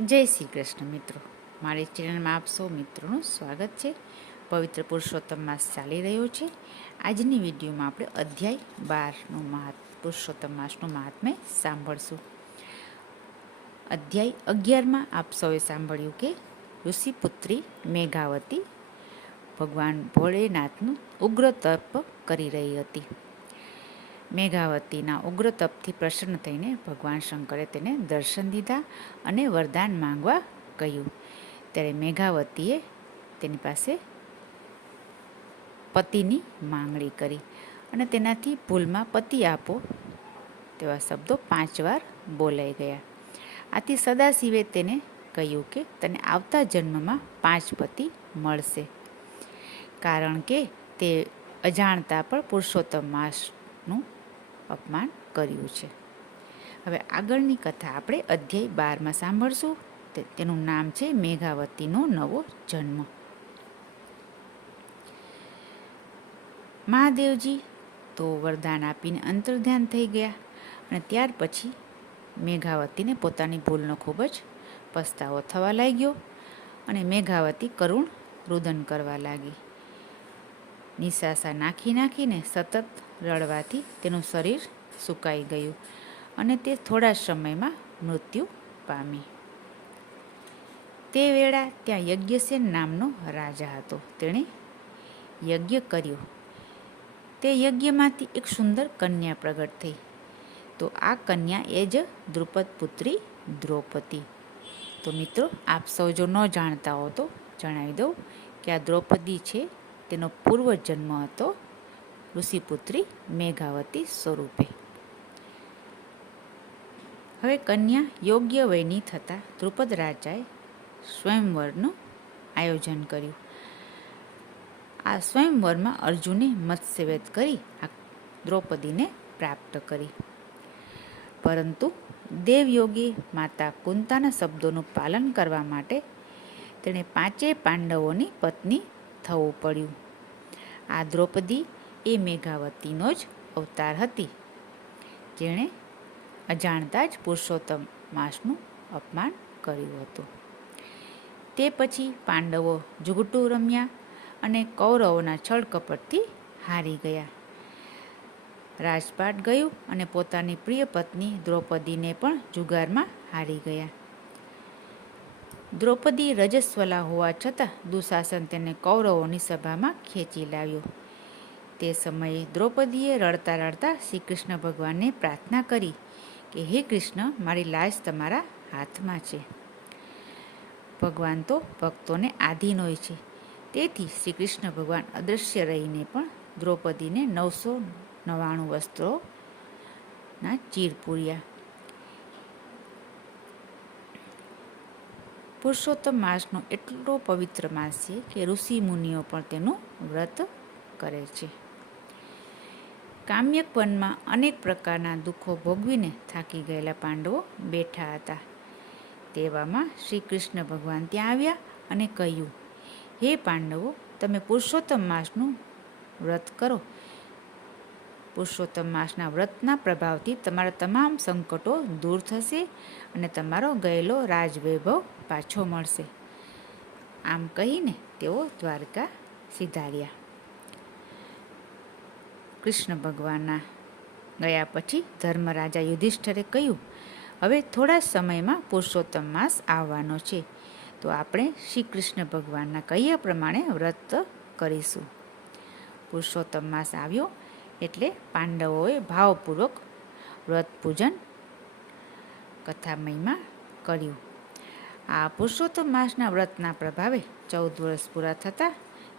જય શ્રી કૃષ્ણ મિત્રો, મારી ચેનલમાં આપ સૌ મિત્રોનું સ્વાગત છે. પવિત્ર પુરુષોત્તમ માસ ચાલી રહ્યો છે. આજની વિડીયોમાં આપણે અધ્યાય 12નું પુરુષોત્તમ માસનું મહાત્મ્ય સાંભળશું. અધ્યાય 11માં આપ સૌએ સાંભળ્યું કે ઋષિપુત્રી મેઘાવતી ભગવાન ભોળેનાથનું ઉગ્ર તપ કરી રહી હતી. મેઘાવતીના ઉગ્ર તપથી પ્રસન્ન થઈને ભગવાન શંકરે તેને દર્શન દીધા અને વરદાન માંગવા કહ્યું. ત્યારે મેઘાવતીએ તેની પાસે પતિની માંગણી કરી અને તેનાથી ભૂલમાં પતિ આપો તેવા શબ્દો 5 વાર બોલાઈ ગયા. આથી સદાશિવે તેને કહ્યું કે તને આવતા જન્મમાં 5 પતિ મળશે, કારણ કે તે અજાણતા પણ પુરુષોત્તમ માસનું અપમાન કર્યું છે. હવે આગળની કથા આપણે અધ્યાય 12માં સાંભળશું. તેનું નામ છે મેઘાવતીનો નવો જન્મ. મહાદેવજી તો વરદાન આપીને અંતર્ધ્યાન થઈ ગયા અને ત્યાર પછી મેઘાવતીને પોતાની ભૂલનો ખૂબ જ પસ્તાવો થવા લાગ્યો અને મેઘાવતી કરુણ રુદન કરવા લાગી. નિશાસા નાખીને સતત રડવાથી તેનું શરીર સુકાઈ ગયું અને તે થોડા સમયમાં મૃત્યુ પામી. તે વેળા ત્યાં યજ્ઞસેન નામનો રાજા હતો. તેણે યજ્ઞ કર્યો. તે યજ્ઞમાંથી એક સુંદર કન્યા પ્રગટ થઈ. તો આ કન્યા એ જ દ્રુપદ પુત્રી દ્રૌપદી. તો મિત્રો, આપ સૌ જો ન જાણતા હો તો જણાવી દઉં કે આ દ્રૌપદી છે તેનો પૂર્વજન્મ હતો ઋષિપુત્રી મેઘાવતી સ્વરૂપે. હવે કન્યા યોગ્ય વયની થતાં દ્રુપદ રાજાએ સ્વયંવરનું આયોજન કર્યું. આ સ્વયંવરમાં અર્જુને મત્સ્યવેદ કરી આ દ્રૌપદીને પ્રાપ્ત કરી. પરંતુ દેવયોગી માતા કુંતાના શબ્દોનું પાલન કરવા માટે તેણે 5 પાંડવોની પત્ની થવું પડ્યું. આ દ્રૌપદી એ મેઘાવતીનો જ અવતાર હતી, જેણે અજાણતા જ પુરુષોત્તમ માસનું અપમાન કર્યું હતું. તે પછી પાંડવો જુગટું રમ્યા અને કૌરવોના છળકપટથી હારી ગયા. રાજપાટ ગયું અને પોતાની પ્રિય પત્ની દ્રૌપદીને પણ જુગારમાં હારી ગયા. દ્રૌપદી રજસ્વલા હોવા છતાં દુશાસન તેને કૌરવોની સભામાં ખેંચી લાવ્યો. તે સમયે દ્રૌપદીએ રડતા રડતા શ્રી કૃષ્ણ ભગવાનને પ્રાર્થના કરી કે હે કૃષ્ણ, મારી લાશ તમારા હાથમાં છે. ભગવાન તો ભક્તોને આધીન હોય છે. તેથી શ્રી કૃષ્ણ ભગવાન અદૃશ્ય રહીને પણ દ્રૌપદીને 999 વસ્ત્રોના ચીર પૂર્યા. પુરુષોત્તમ માસનો એટલો પવિત્ર માસ છે કે ઋષિ મુનિઓ પણ તેનું વ્રત કરે છે. કામ્યક વનમાં અનેક પ્રકારના દુઃખો ભોગવીને થાકી ગયેલા પાંડવો બેઠા હતા. તેવામાં શ્રી કૃષ્ણ ભગવાન ત્યાં આવ્યા અને કહ્યું, હે પાંડવો, તમે પુરુષોત્તમ માસનું વ્રત કરો. પુરુષોત્તમ માસના વ્રતના પ્રભાવથી તમારા તમામ સંકટો દૂર થશે અને તમારો ગયેલો રાજવૈભવ પાછો મળશે. આમ કહીને તેઓ દ્વારકા સિધાર્યા. કૃષ્ણ ભગવાનના ગયા પછી ધર્મરાજા યુધિષ્ઠિરે કહ્યું, હવે થોડા સમયમાં પુરુષોત્તમ માસ આવવાનો છે, તો આપણે શ્રી કૃષ્ણ ભગવાનના કહ્યા પ્રમાણે વ્રત કરીશું. પુરુષોત્તમ માસ આવ્યો એટલે પાંડવોએ ભાવપૂર્વક વ્રત પૂજન કથામયમાં કર્યું. આ પુરુષોત્તમ માસના વ્રતના પ્રભાવે 14 વર્ષ પૂરા થતાં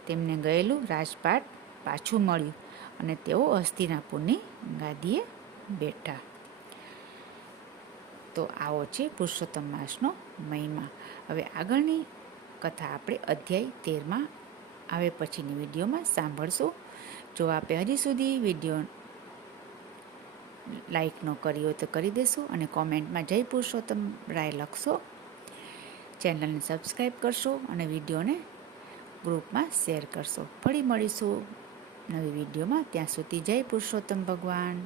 તેમને ગયેલું રાજપાટ પાછું મળ્યું અને તેઓ હસ્તિનાપુરની ગાદીએ બેઠા. તો આવો છે પુરુષોત્તમ માસનો મહિમા. હવે આગળની કથા આપણે અધ્યાય 13માં આવે પછીની વિડીયોમાં સાંભળશું. જો આપે હજી સુધી વિડીયો લાઈક ન કરી હોય તો કરી દેશો અને કોમેન્ટમાં જય પુરુષોત્તમ રાય લખશો. ચેનલને સબસ્ક્રાઈબ કરશો અને વિડીયોને ગ્રુપમાં શેર કરશો. ફરી મળીશું નવી વિડીયોમાં. ત્યાં સુધી જય પુરુષોત્તમ ભગવાન.